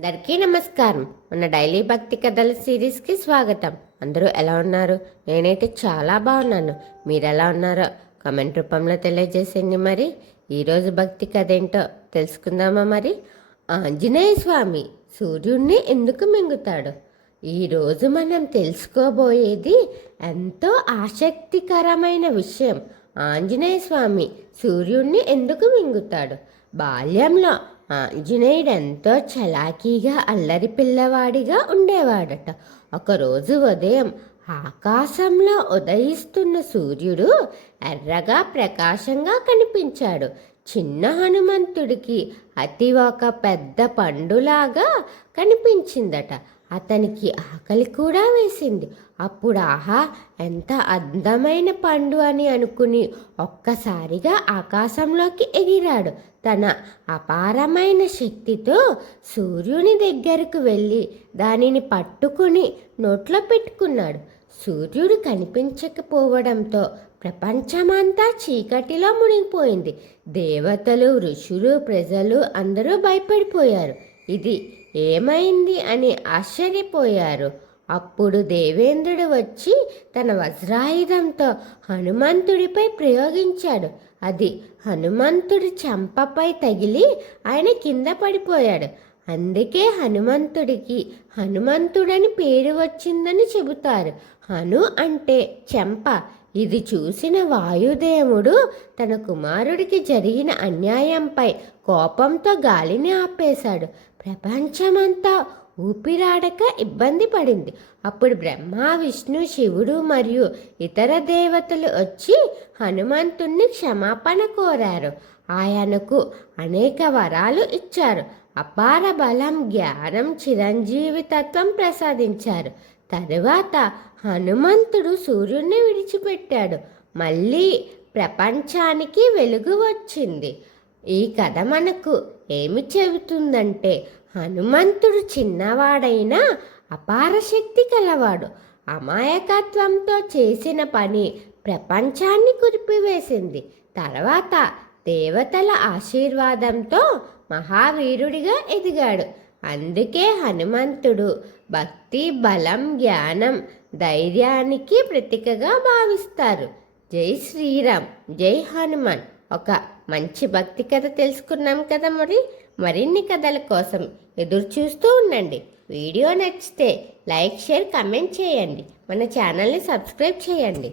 అందరికీ నమస్కారం. మన డైలీ భక్తి కథల సిరీస్కి స్వాగతం. అందరూ ఎలా ఉన్నారు? నేనైతే చాలా బాగున్నాను. మీరు ఎలా ఉన్నారో కామెంట్ రూపంలో తెలియజేసేయండి. మరి ఈరోజు భక్తి కథ ఏంటో తెలుసుకుందామా? మరి ఆంజనేయ స్వామి సూర్యుడిని ఎందుకు మింగుతాడు? ఈరోజు మనం తెలుసుకోబోయేది ఎంతో ఆసక్తికరమైన విషయం. ఆంజనేయ స్వామి సూర్యుడిని ఎందుకు మింగుతాడు? బాల్యంలో ఆంజనేయుడు ఎంతో చలాకీగా అల్లరి పిల్లవాడిగా ఉండేవాడట. ఒకరోజు ఉదయం ఆకాశంలో ఉదయిస్తున్న సూర్యుడు ఎర్రగా ప్రకాశంగా కనిపించాడు. చిన్న హనుమంతుడికి అతి ఒక పెద్ద పండులాగా కనిపించిందట. అతనికి ఆకలి కూడా వేసింది. అప్పుడు ఆహా, ఎంత అందమైన పండు అని అనుకుని ఒక్కసారిగా ఆకాశంలోకి ఎగిరాడు. తన అపారమైన శక్తితో సూర్యుని దగ్గరకు వెళ్ళి దానిని పట్టుకుని నోట్లో పెట్టుకున్నాడు. సూర్యుడు కనిపించకపోవడంతో ప్రపంచమంతా చీకటిలో మునిగిపోయింది. దేవతలు, ఋషులు, ప్రజలు అందరూ భయపడిపోయారు. ఇది ఏమైంది అని ఆశ్చర్యపోయారు. అప్పుడు దేవేంద్రుడు వచ్చి తన వజ్రాయుధంతో హనుమంతుడిపై ప్రయోగించాడు. అది హనుమంతుడి చెంపపై తగిలి ఆయన కింద పడిపోయాడు. అందుకే హనుమంతుడికి హనుమంతుడని పేరు వచ్చిందని చెబుతారు. హను అంటే చెంప. ఇది చూసిన వాయుదేవుడు తన కుమారుడికి జరిగిన అన్యాయంపై కోపంతో గాలిని ఆపేశాడు. ప్రపంచమంతా ఊపిరాడక ఇబ్బంది పడింది. అప్పుడు బ్రహ్మ, విష్ణు, శివుడు మరియు ఇతర దేవతలు వచ్చి హనుమంతుణ్ణి క్షమాపణ కోరారు. ఆయనకు అనేక వరాలు ఇచ్చారు. అపార బలం, జ్ఞానం, చిరంజీవితత్వం ప్రసాదించారు. తరువాత హనుమంతుడు సూర్యుడిని విడిచిపెట్టాడు. మళ్ళీ ప్రపంచానికి వెలుగు వచ్చింది. ఈ కథ మనకు ఏమి చెబుతుందంటే, హనుమంతుడు చిన్నవాడైనా అపార శక్తి కలవాడు. అమాయకత్వంతో చేసిన పని ప్రపంచాన్ని కురిపివేసింది. తర్వాత దేవతల ఆశీర్వాదంతో మహావీరుడిగా ఎదిగాడు. అందుకే హనుమంతుడు భక్తి, బలం, జ్ఞానం, ధైర్యానికి ప్రతీకగా భావిస్తారు. జై శ్రీరామ్, జై హనుమాన్. ఒక మంచి భక్తి కథ తెలుసుకున్నాం కదా. మరిన్ని కథల కోసం ఎదురు చూస్తూ ఉండండి. వీడియో నచ్చితే లైక్, షేర్, కమెంట్ చేయండి. మన ఛానల్ని సబ్స్క్రైబ్ చేయండి.